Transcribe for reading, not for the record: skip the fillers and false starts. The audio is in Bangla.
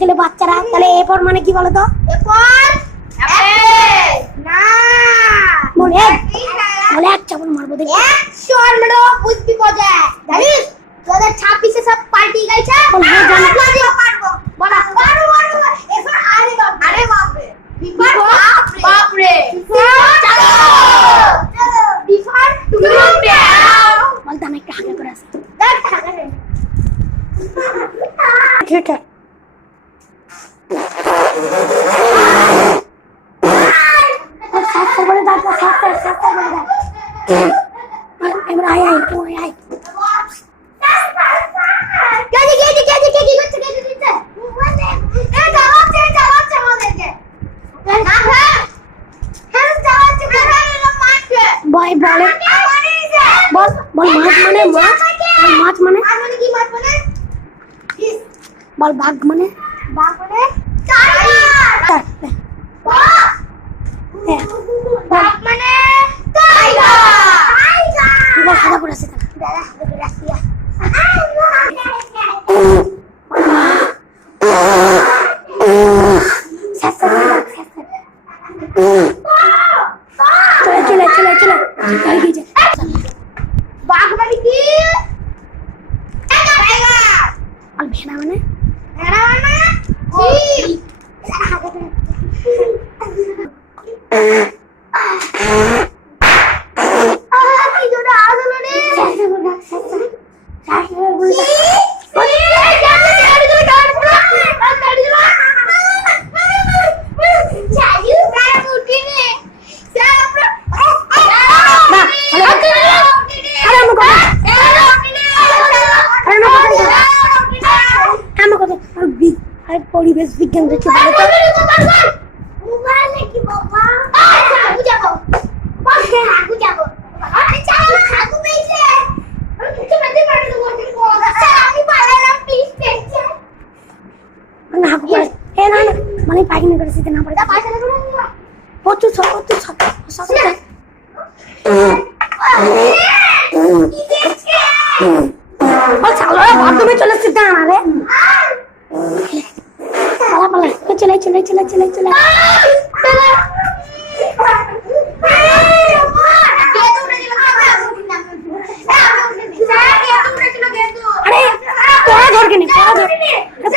ছেলে বাচ্চারা। তাহলে এরপর মানে কি বলো তো? এরপর না বলে বলে এক চাপড় মারবো দেখি। 100 মেরো বুদ্ধি মজা জানিস 2026 সব পার্টি গাইছে বল হ্যাঁ জানি। পারবো বলা পারবো এরপর আরে বাপ রে বিফার বাপ রে চলো বিফার তুমি বল তো আমি একটা হাঁকা করে আসি। দেখ টাকা রে ঠিক আছে বলে দাও বলে দাও। এবার আয় আয় ওই আয়। কেজি কি করছে এ যাওয়াচ্ছে আমাদেরকে না হ্যাঁ যাওয়াচ্ছে মারছে বল বলে বল বল মাছ মানে কি মাছ মানে বল বাঘ মানে বাঘ মানে টাইগার বাঘ মানে টাইগার বল সাদা করে আসি দাদা রাশিয়া চলে হয়ে গেছে। বাঘ মানে কি টাইগার আর ভেড়া মানে ভেড়া মানে চিল কি জোরে আলো রে পরিবেশ বিজ্ঞান দেখতে পারে তো মোবাইলে কি বাবা আগু যাবো আগু যাবো আরে চালা আগু পেয়েছে আমি কিছু করতে পারি না আমি পারলাম প্লিজ পেয়েছে না করে এ না মানে পাইনি করে সিতে না পারে তা পয়সা দেবো না প্রচুর সব কি দেখছে বল চালো বাথরুমে চলে সিতে না রে পালা চলে